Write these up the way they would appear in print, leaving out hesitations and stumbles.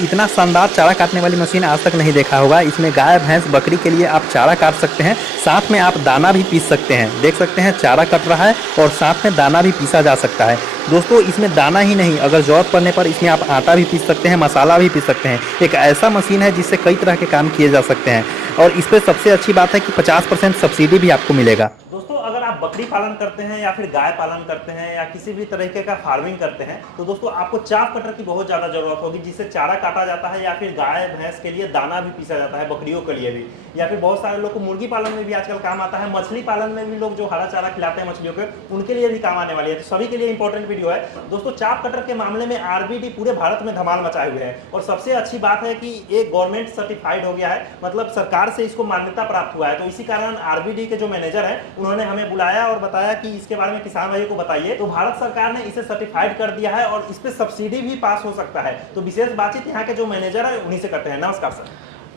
इतना शानदार चारा काटने वाली मशीन आज तक नहीं देखा होगा। इसमें गाय भैंस बकरी के लिए आप चारा काट सकते हैं, साथ में आप दाना भी पीस सकते हैं। देख सकते हैं चारा कट रहा है और साथ में दाना भी पीसा जा सकता है। दोस्तों इसमें दाना ही नहीं, अगर ज़रूरत पड़ने पर इसमें आप आटा भी पीस सकते हैं, मसाला भी पीस सकते हैं। एक ऐसा मशीन है जिससे कई तरह के काम किए जा सकते हैं और इस पर सबसे अच्छी बात है कि 50% सब्सिडी भी आपको मिलेगा। दोस्तों अगर आप बकरी पालन करते हैं या फिर गाय पालन करते हैं या किसी भी तरीके का फार्मिंग करते हैं तो दोस्तों आपको चाफ कटर की बहुत ज़्यादा जरूरत होगी, जिससे चारा काटा जाता है या फिर गाय भैंस के लिए दाना भी पीसा जाता है, बकरियों के लिए भी, या फिर बहुत सारे लोग को मुर्गी पालन में भी आजकल काम आता है। मछली पालन में भी लोग जो हरा चारा खिलाते हैं मछलियों के, उनके लिए भी काम आने वाली है। तो सभी के लिए इंपॉर्टेंट वीडियो है दोस्तों। चाफ कटर के मामले में आरबीडी पूरे भारत में धमाल मचाए हुए हैं और सबसे अच्छी बात है कि एक गवर्नमेंट सर्टिफाइड हो गया है, मतलब सरकार से इसको मान्यता प्राप्त हुआ है। तो इसी कारण आरबीडी के जो मैनेजर है उन्होंने हमें बुलाया और बताया कि इसके बारे में किसान भाइयों को बताइए। तो भारत सरकार ने इसे सर्टिफाइड कर दिया है और इस पे सब्सिडी भी पास हो सकता है। तो विशेष बातचीत यहाँ के जो मैनेजर है उन्हीं से करते हैं। नमस्कार सर।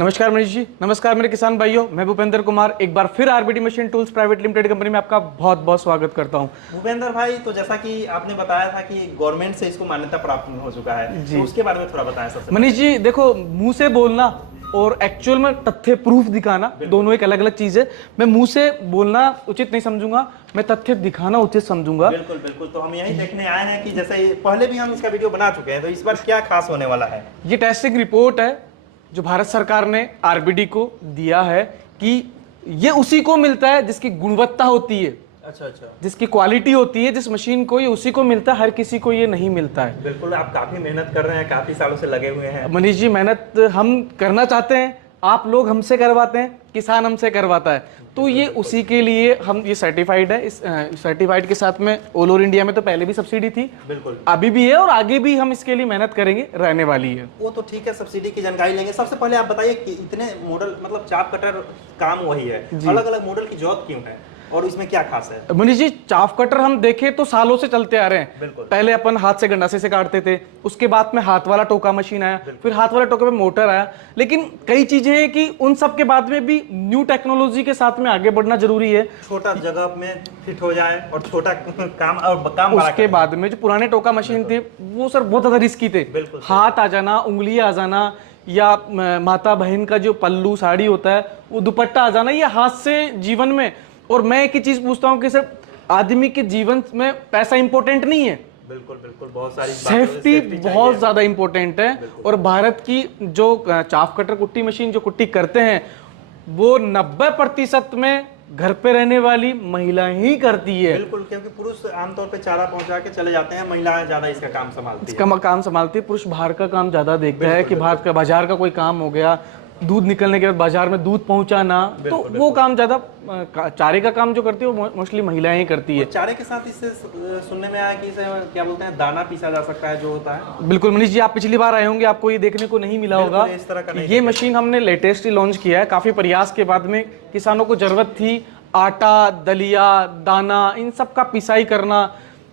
नमस्कार मनीष जी, नमस्कार मेरे किसान भाइयों। मैं भूपेंद्र कुमार एक बार फिर RBD machine tools private limited company में आपका बहुत बहुत स्वागत करता हूं। भूपेंद्र भाई, तो जैसा कि आपने बताया था कि गवर्नमेंट से इसको मान्यता प्राप्त हो चुका है, तो उसके बारे में थोड़ा बताएं सबसे। मनीष जी देखो, मुंह से बोलना और एक्चुअल में तथ्य प्रूफ दिखाना दोनों एक अलग अलग चीज है। मैं मुंह से बोलना उचित नहीं समझूंगा, मैं तथ्य दिखाना उचित समझूंगा। बिल्कुल बिल्कुल। तो हम यही देखने आए हैं कि जैसे पहले भी हम इसका वीडियो बना चुके हैं, तो इस बार क्या खास होने वाला है। ये टेस्टिंग रिपोर्ट है जो भारत सरकार ने आरबीडी को दिया है कि ये उसी को मिलता है जिसकी गुणवत्ता होती है, अच्छा अच्छा, जिसकी क्वालिटी होती है, जिस मशीन को, ये उसी को मिलता है, हर किसी को ये नहीं मिलता है। बिल्कुल, आप काफी मेहनत कर रहे हैं, काफी सालों से लगे हुए हैं। मनीष जी, मेहनत हम करना चाहते हैं, आप लोग हमसे करवाते हैं, किसान हमसे करवाता है, तो ये उसी के लिए हम ये सर्टिफाइड है। इस सर्टिफाइड के साथ में ऑल ओवर इंडिया में तो पहले भी सब्सिडी थी, बिल्कुल अभी भी है और आगे भी हम इसके लिए मेहनत करेंगे, रहने वाली है। वो तो ठीक है, सब्सिडी की जानकारी लेंगे। सबसे पहले आप बताइए कि इतने मॉडल, मतलब चाप कटर काम वही है, अलग अलग मॉडल की जरूरत क्यों है और इसमें क्या खास है। मनीष जी, चाफ कटर हम देखें तो सालों से चलते आ रहे हैं। बिल्कुल। पहले अपन हाथ से गंडासे से काटते थे, उसके बाद में हाथ वाला टोका मशीन आया, फिर हाथ वाला टोके पे मोटर आया। लेकिन कई चीजें हैं कि उन सब के बाद में भी न्यू टेक्नोलॉजी के साथ में आगे बढ़ना जरूरी है। छोटा जगह में फिट हो जाए और छोटा काम और काम उसके बाद में जो पुराने टोका मशीन थे वो सर बहुत ज्यादा रिस्की थे। हाथ आ जाना, उंगलियां आ जाना, या माता बहन का जो पल्लू साड़ी होता है वो दुपट्टा आ जाना, ये हाथ से जीवन में। और मैं एक ही चीज पूछता हूँ कि सर आदमी के जीवन में पैसा इंपॉर्टेंट नहीं है। बिल्कुल बिल्कुल, बहुत सारी सेफ्टी बहुत ज्यादा इंपॉर्टेंट है। और भारत की जो चाफ कटर कुट्टी मशीन जो कुट्टी करते हैं वो 90% में घर पे रहने वाली महिलाएं ही करती है। बिल्कुल, क्योंकि पुरुष आमतौर पे चारा पहुंचा के चले जाते हैं, महिलाएं ज्यादा इसका काम संभालती है। इसका काम संभालती है। पुरुष बाहर का काम ज्यादा देखता है कि बाहर का बाजार का कोई काम हो गया, दूध निकलने के बाद बाजार में दूध पहुंचाना, तो वो काम ज्यादा, चारे का काम जो करती है वो मोस्टली महिलाएं ही करती है। चारे के साथ इससे सुनने में आया कि इसे क्या बोलते हैं, दाना पीसा जा सकता है जो होता है। बिल्कुल मनीष जी, आप पिछली बार आए होंगे, आपको ये देखने को नहीं मिला होगा। इस तरह का नहीं, ये मशीन हमने लेटेस्ट ही लॉन्च किया है। काफी प्रयास के बाद में किसानों को जरूरत थी आटा, दलिया, दाना, इन सब का पिसाई करना,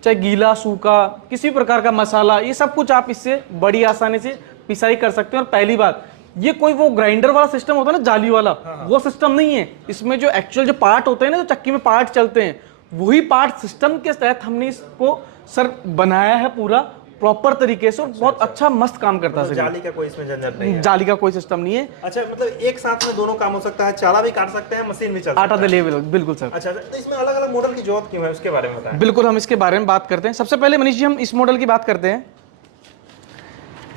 चाहे गीला सूखा किसी प्रकार का मसाला, ये सब कुछ आप इससे बड़ी आसानी से पिसाई कर सकते हैं। और पहली बात, ये कोई वो ग्राइंडर वाला सिस्टम होता है ना, जाली वाला, वो सिस्टम नहीं है। इसमें जो एक्चुअल जो पार्ट होते हैं ना, जो चक्की में पार्ट चलते हैं, वही पार्ट सिस्टम के तहत हमने इसको सर बनाया है पूरा प्रॉपर तरीके से, और बहुत अच्छा मस्त काम करता है। जाली का कोई इसमें झंझट नहीं है, जाली का कोई सिस्टम नहीं है। अच्छा, मतलब एक साथ में दोनों काम हो सकता है, चारा भी काट सकते हैं, मशीन भी चल सकता है, आटा दलिया। बिल्कुल सर। अच्छा, तो इसमें अलग अलग मॉडल की जरूरत क्यों है, उसके बारे में बताएं। बिल्कुल, हम इसके बारे में बात करते हैं। सबसे पहले मनीष जी, हम इस मॉडल की बात करते हैं।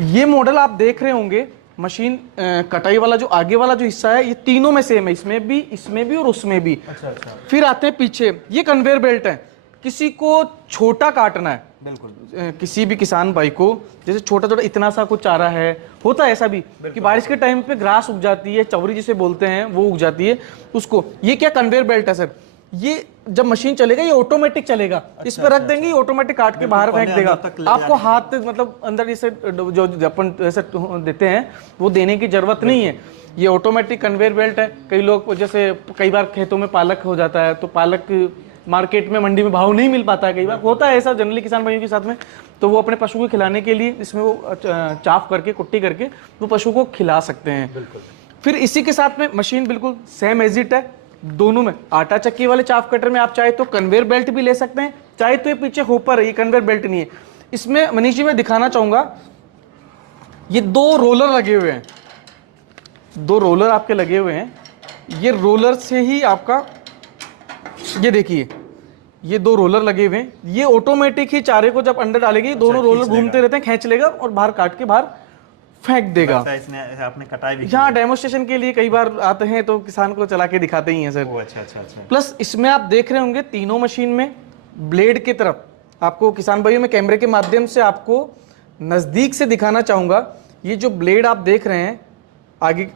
ये मॉडल आप देख रहे होंगे, मशीन कटाई वाला जो आगे वाला जो हिस्सा है, ये तीनों में सेम है, इसमें भी और उसमें भी। अच्छा। फिर आते हैं पीछे, ये कन्वेयर बेल्ट है। किसी को छोटा काटना है, बिल्कुल, किसी भी किसान भाई को, जैसे छोटा छोटा इतना सा कुछ चारा है, होता है ऐसा भी कि बारिश के टाइम पे ग्रास उग जाती है, चवरी जिसे बोलते हैं वो उग जाती है उसको। ये क्या कन्वेयर बेल्ट है सर, ये जब मशीन चलेगा ये ऑटोमेटिक चलेगा। इस पर रख देंगे, ये ऑटोमेटिक काट के बाहर फेंक देगा। आपको हाथ मतलब अंदर जैसे जो अपन ऐसे देते हैं वो देने की जरूरत नहीं है। ये ऑटोमेटिक कन्वेयर बेल्ट है। कई लोग जैसे कई बार खेतों में पालक हो जाता है, तो पालक मार्केट में मंडी में भाव नहीं मिल पाता है, कई बार होता है ऐसा जनरली किसान भाइयों के साथ में, तो वो अपने पशु को खिलाने के लिए इसमें वो चाफ करके, कुट्टी करके वो पशु को खिला सकते हैं। फिर इसी के साथ में मशीन बिल्कुल सेम एज इट है। दोनों में आटा चक्की वाले चाफ कटर में आप चाहे तो कन्वेयर बेल्ट भी ले सकते हैं, चाहे तो ये पीछे होपर है, ये कन्वेयर बेल्ट नहीं है। इसमें मनीष जी मैं दिखाना चाहूंगा, ये 2 रोलर लगे हुए हैं, 2 रोलर आपके लगे हुए हैं। ये रोलर से ही आपका, ये देखिए ये 2 रोलर लगे हुए हैं। ये ऑटोमेटिक ही चारे को जब अंदर डालेगी, दोनों रोलर घूमते रहते हैं, खींच लेगा और बाहर काट के बाहर फेंक देगा। इसने आपने कटाई भी यहाँ डेमोस्ट्रेशन के लिए कई बार आते हैं तो किसान को चला के दिखाते ही हैं सर। अच्छा। प्लस इसमें आप देख रहे होंगे तीनों मशीन में ब्लेड की तरफ आपको, किसान भाइयों, मैं कैमरे के माध्यम से आपको नज़दीक से दिखाना चाहूँगा। ये जो ब्लेड आप देख रहे हैं आगे,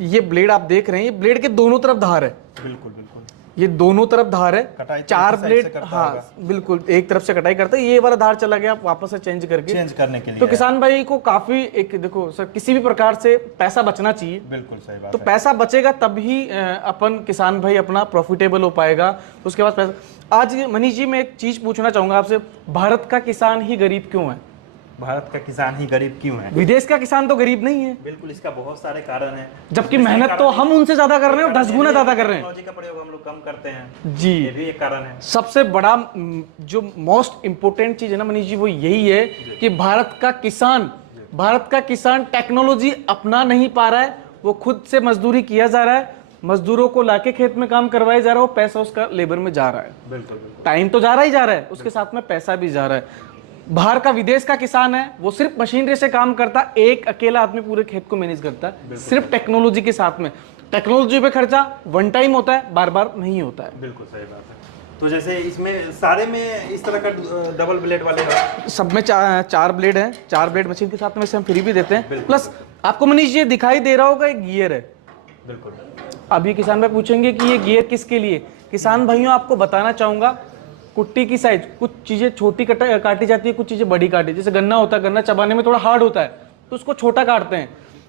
ये ब्लेड आप देख रहे हैं, ये ब्लेड के दोनों तरफ धार है। बिल्कुल ये दोनों तरफ धार है, कटाई 4 साइड ब्लेड। से करता हाँ होगा। बिल्कुल, एक तरफ से कटाई करता है, ये वाला धार चला गया, आप वापस से चेंज करने के लिए तो किसान भाई को काफी एक, देखो सर, किसी भी प्रकार से पैसा बचना चाहिए। बिल्कुल सही बात तो है। पैसा बचेगा तभी अपन किसान भाई अपना प्रॉफिटेबल हो पाएगा। उसके बाद पैसा। आज मनीष जी मैं एक चीज पूछना चाहूंगा आपसे, भारत का किसान ही गरीब क्यों है? भारत का किसान ही गरीब क्यों है? विदेश का किसान तो गरीब नहीं है। बिल्कुल, इसका बहुत सारे कारण हैं, जबकि मेहनत तो हम उनसे ज्यादा कर रहे हैं और 10 गुना ज्यादा कर रहे हैं। टेक्नोलॉजी का प्रयोग हम लोग कम करते हैं जी, ये भी एक कारण है। सबसे बड़ा जो मोस्ट इंपोर्टेंट चीज है ना मनीष जी, वो यही है कि भारत का किसान टेक्नोलॉजी अपना नहीं पा रहा है। वो खुद से मजदूरी किया जा रहा है, मजदूरों को लाके खेत में काम करवाया जा रहा है, वो पैसा उसका लेबर में जा रहा है। बिल्कुल, टाइम तो जा रहा है, उसके साथ में पैसा भी जा रहा है। बाहर का विदेश का किसान है, वो सिर्फ मशीनरी से काम करता है, एक अकेला आदमी पूरे खेत को मैनेज करता है, सिर्फ टेक्नोलॉजी के साथ में। टेक्नोलॉजी पे खर्चा वन टाइम होता है, बार बार नहीं होता है। बिल्कुल सही बात है। तो जैसे इसमें सारे में इस तरह का डबल ब्लेड वाले हैं? सब में 4 ब्लेड हैं, 4 ब्लेड मशीन के साथ में से हम फ्री भी देते हैं। प्लस आपको मनीष ये दिखाई दे रहा होगा, एक गियर है। बिल्कुल। अभी किसान भाई पूछेंगे कि ये गियर किसके लिए? किसान भाइयों आपको बताना चाहूंगा, कुट्टी की साइज, कुछ चीजें छोटी काटी जाती है, कुछ चीजें बड़ी काटी। जैसे गन्ना होता है, गन्ना चबाने में थोड़ा हार्ड होता है तो उसको छोटा काटते हैं।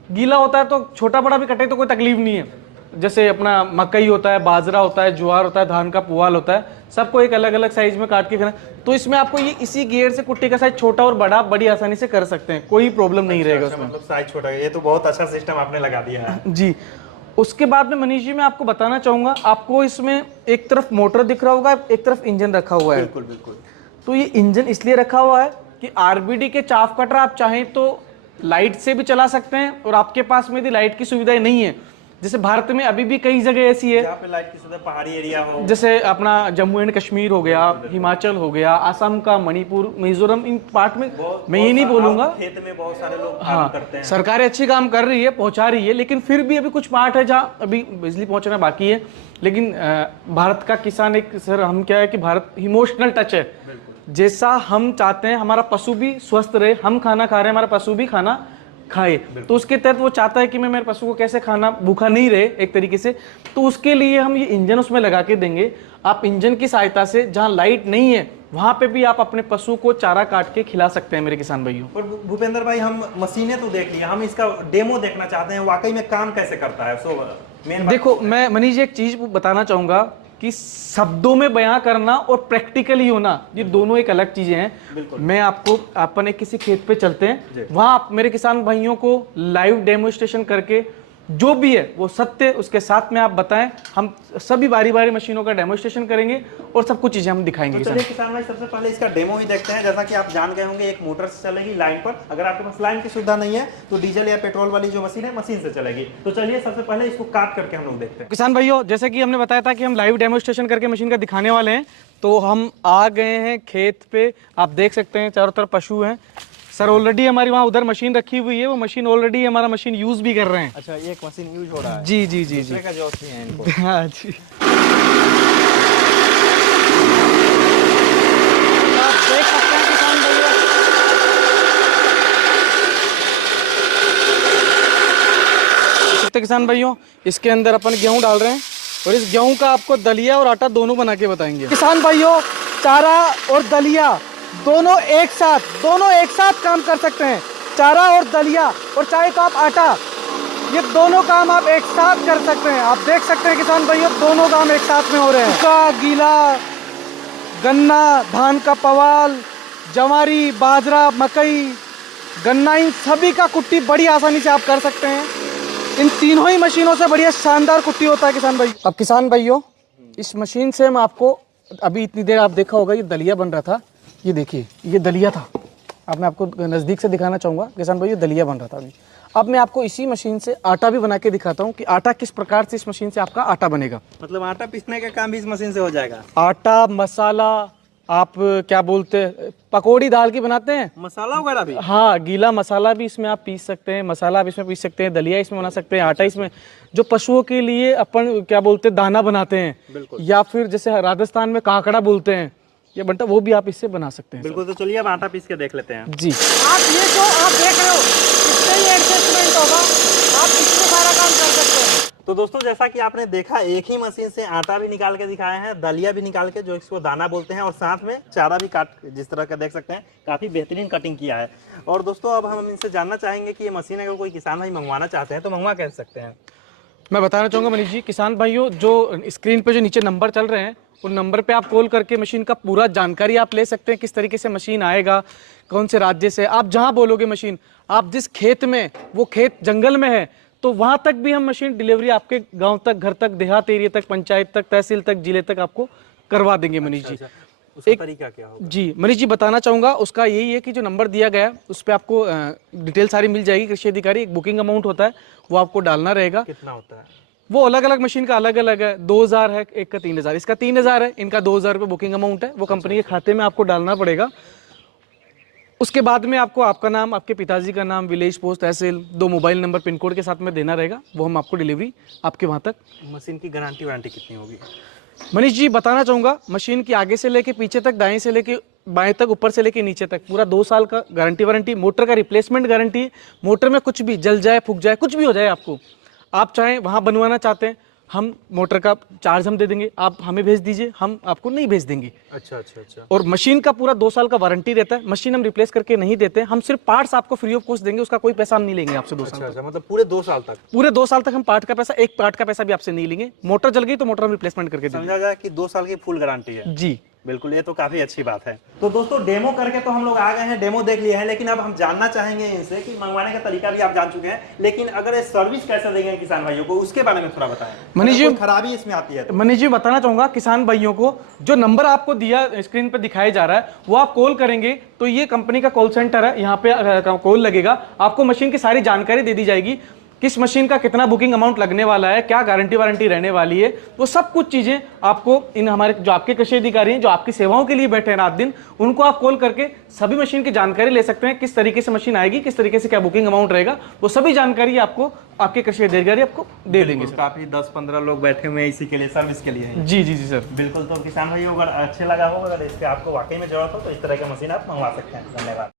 गीला होता है तो छोटा बड़ा भी कटे तो कोई तकलीफ नहीं है। जैसे अपना मकई होता है, बाजरा होता है, ज्वार होता है, धान का पुआल होता है, सबको एक अलग अलग साइज में काट के करना। तो इसमें आपको ये इसी गियर से कुट्टी का साइज छोटा और बड़ा बड़ी आसानी से कर सकते हैं, कोई प्रॉब्लम नहीं रहेगा उसमें। मतलब साइज छोटा है, ये तो बहुत अच्छा सिस्टम आपने लगा दिया है। जी। उसके बाद में मनीष जी मैं आपको बताना चाहूंगा, आपको इसमें एक तरफ मोटर दिख रहा होगा, एक तरफ इंजन रखा हुआ है। बिल्कुल। तो ये इंजन इसलिए रखा हुआ है कि आरबीडी के चाफ कटर आप चाहें तो लाइट से भी चला सकते हैं, और आपके पास में यदि लाइट की सुविधाएं नहीं है, जैसे भारत में अभी भी कई जगह ऐसी है जहाँ पे लाइट की सुविधा, पहाड़ी एरिया हो, जैसे अपना जम्मू एंड कश्मीर हो गया, हिमाचल हो गया, असम का, मणिपुर, मिजोरम, इन पार्ट में मैं ये नहीं बोलूंगा, खेत में बहुत सारे लोग काम करते हैं। सरकारें अच्छी काम कर रही है, पहुंचा रही है, लेकिन फिर भी अभी कुछ पार्ट है जहाँ अभी बिजली पहुंचना बाकी है। लेकिन भारत का किसान एक, सर हम क्या है कि भारत इमोशनल टच है। जैसा हम चाहते हैं हमारा पशु भी स्वस्थ रहे, हम खाना खा रहे हैं, हमारा पशु भी खाना खाए, तो उसके तहत वो चाहता है कि मैं मेरे पशु को कैसे खाना भूखा नहीं रहे एक तरीके से। तो उसके लिए हम ये इंजन उसमें लगा के देंगे। आप इंजन की सहायता से जहाँ लाइट नहीं है वहां पे भी आप अपने पशु को चारा काट के खिला सकते हैं मेरे किसान भाइयों। और भूपेंद्र भाई, हम मशीनें तो देख लिया, हम इसका डेमो देखना चाहते हैं, वाकई में काम कैसे करता है। सो मेन देखो, मैं मनीष जी एक चीज बताना चाहूंगा कि शब्दों में बयां करना और प्रैक्टिकली होना, ये दोनों एक अलग चीजें हैं। मैं आपको, अपन एक किसी खेत पे चलते हैं, वहां आप मेरे किसान भाइयों को लाइव डेमोस्ट्रेशन करके जो भी है वो सत्य उसके साथ में आप बताएं। हम सभी बारी बारी मशीनों का डेमोस्ट्रेशन करेंगे और सब कुछ चीजें हम दिखाएंगे। तो चलिए किसान भाई, सबसे पहले इसका डेमो ही देखते हैं। जैसा कि आप जान गए होंगे, एक मोटर से चलेगी लाइन पर। अगर आपके पास लाइन की सुविधा नहीं है तो डीजल या पेट्रोल वाली जो मशीन है, मशीन से चलेगी। तो चलिए सबसे पहले इसको काट करके हम लोग देखते हैं। किसान भाइयों, जैसे कि हमने बताया था कि हम लाइव डेमोस्ट्रेशन करके मशीन का दिखाने वाले हैं, तो हम आ गए हैं खेत पे। आप देख सकते हैं चारों तरफ पशु हैं। सर ऑलरेडी हमारी वहाँ उधर मशीन रखी हुई है, वो मशीन ऑलरेडी हमारा मशीन यूज भी कर रहे हैं। अच्छा, एक मशीन यूज हो रहा है? जी जी जी जी, का जॉब है इनको। हाँ जी। आप देख सकते हैं किसान भाइयों, किसान भाइयों, इसके अंदर अपन गेहूं डाल रहे हैं और इस गेहूं का आपको दलिया और आटा दोनों बना के बताएंगे। किसान भाइयों, चारा और दलिया दोनों एक साथ काम कर सकते हैं। चारा और दलिया और चाहे तो आप आटा, ये दोनों काम आप एक साथ कर सकते हैं। आप देख सकते हैं किसान भाइयों, दोनों काम एक साथ में हो रहे हैं। सूखा, गीला, गन्ना, धान का पवाल, जवारी, बाजरा, मकई, गन्ना, इन सभी का कुट्टी बड़ी आसानी से आप कर सकते हैं। इन तीनों ही मशीनों से बढ़िया शानदार कुट्टी होता है किसान भाई। अब किसान भाइयों, इस मशीन से हम आपको, अभी इतनी देर आप देखा होगा ये दलिया बन रहा था, ये देखिए ये दलिया था, अब मैं आपको नज़दीक से दिखाना चाहूँगा किसान भाई, ये दलिया बन रहा था अभी। अब मैं आपको इसी मशीन से आटा भी बना के दिखाता हूँ कि आटा किस प्रकार से इस मशीन से आपका आटा बनेगा। मतलब आटा पीसने का काम भी इस मशीन से हो जाएगा। आटा, मसाला, आप क्या बोलते हैं, पकौड़ी दाल की बनाते हैं, मसाला वगैरह भी। हाँ, गीला मसाला भी इसमें आप पीस सकते हैं, मसाला आप इसमें पीस सकते हैं, दलिया इसमें बना सकते हैं, आटा इसमें, जो पशुओं के लिए अपन क्या बोलते हैं दाना बनाते हैं, या फिर जैसे राजस्थान में काकड़ा बोलते हैं, ये बनता, वो भी आप इससे बना सकते हैं। बिल्कुल, तो चलिए अब आटा पीस के देख लेते हैं। जी, आप ये जो आप देख रहे हो इससे ही एडजस्टमेंट होगा, आप इसमें सारा काम कर सकते हैं। तो दोस्तों जैसा कि आपने देखा, एक ही मशीन से आटा भी निकाल के दिखाए हैं, दलिया भी निकाल के, जो इसको दाना बोलते हैं, और साथ में चारा भी काट, जिस तरह का देख सकते हैं, काफ़ी बेहतरीन कटिंग किया है। और दोस्तों अब हम इनसे जानना चाहेंगे कि ये मशीन अगर कोई किसान भाई मंगवाना चाहते हैं तो मंगवा कह सकते हैं। मैं बताना चाहूँगा मनीष जी, किसान भाइयों, जो स्क्रीन पे जो नीचे नंबर चल रहे हैं, उन नंबर पे आप कॉल करके मशीन का पूरा जानकारी आप ले सकते हैं, किस तरीके से मशीन आएगा, कौन से राज्य से, आप जहाँ बोलोगे मशीन, आप जिस खेत में, वो खेत जंगल में है तो वहाँ तक भी हम मशीन डिलीवरी आपके गांव तक, घर तक, देहात एरिया तक, पंचायत तक, तहसील तक, जिले तक आपको करवा देंगे मनीष जी। उसका तरीका क्या होगा? जी मनीष जी बताना चाहूँगा, उसका यही है कि जो नंबर दिया गया है उस पर आपको डिटेल सारी मिल जाएगी। कृषि अधिकारी, एक बुकिंग अमाउंट होता है, वो आपको डालना रहेगा। कितना होता है? वो अलग अलग मशीन का अलग अलग है, 2000 है, एक का 3000, इसका 3000 है, इनका 2000 रुपये बुकिंग अमाउंट है, वो कंपनी के खाते में आपको डालना पड़ेगा। उसके बाद में आपको आपका नाम, आपके पिताजी का नाम, विलेज, पोस्ट, तहसील, 2 मोबाइल नंबर, पिन कोड के साथ में देना रहेगा, वो हम आपको डिलीवरी आपके वहाँ तक। मशीन की गारंटी वारंटी कितनी होगी? मनीष जी बताना चाहूँगा, मशीन की आगे से लेके पीछे तक, दाएं से लेके बाएं तक, ऊपर से लेके नीचे तक, पूरा 2 साल का गारंटी वारंटी। मोटर का रिप्लेसमेंट गारंटी, मोटर में कुछ भी जल जाए, फूक जाए, कुछ भी हो जाए आपको, आप चाहें वहाँ बनवाना चाहते हैं, हम मोटर का चार्ज हम दे देंगे, आप हमें भेज दीजिए, हम आपको नहीं भेज देंगे। अच्छा अच्छा अच्छा। और मशीन का पूरा 2 साल का वारंटी रहता है, मशीन हम रिप्लेस करके नहीं देते, हम सिर्फ पार्ट्स आपको फ्री ऑफ कॉस्ट देंगे, उसका कोई पैसा हम नहीं लेंगे आपसे 2 साल अच्छा, मतलब पूरे 2 साल तक? पूरे 2 साल तक हम पार्ट का पैसा, एक पार्ट का पैसा भी आपसे नहीं लेंगे। मोटर जल गई तो मोटर हम रिप्लेसमेंट करके देंगे। समझा जाए कि 2 साल की फुल गारंटी है। जी बिल्कुल, ये तो काफी अच्छी बात है। तो दोस्तों डेमो करके तो हम लोग आ गए हैं, डेमो देख लिए हैं, लेकिन अब हम जानना चाहेंगे इनसे कि मंगवाने का तरीका भी आप जान चुके हैं, लेकिन अगर सर्विस कैसे देंगे किसान भाइयों को, उसके बारे में थोड़ा बताएं। मनीष जी, खराबी इसमें आती है तो? मनीष जी बताना चाहूंगा किसान भाइयों को, जो नंबर आपको दिया स्क्रीन पर दिखाया जा रहा है, वो आप कॉल करेंगे तो ये कंपनी का कॉल सेंटर है, यहाँ पे कॉल लगेगा, आपको मशीन की सारी जानकारी दे दी जाएगी, किस मशीन का कितना बुकिंग अमाउंट लगने वाला है, क्या गारंटी वारंटी रहने वाली है, वो सब कुछ चीजें आपको इन हमारे जो आपके कृषि अधिकारी हैं, जो आपकी सेवाओं के लिए बैठे हैं रात दिन, उनको आप कॉल करके सभी मशीन की जानकारी ले सकते हैं, किस तरीके से मशीन आएगी, किस तरीके से क्या बुकिंग अमाउंट रहेगा, वो सभी जानकारी आपको आपके कृषि अधिकारी आपको दे देंगे। काफी 10-15 लोग बैठे हुए हैं इसी के लिए, सर्विस के लिए। जी जी जी सर, बिल्कुल। तो किसान भाइयों अगर अच्छे लगा होगा, अगर इसके आपको वाकई में जरूरत हो तो इस तरह की मशीन आप मंगवा सकते हैं। धन्यवाद।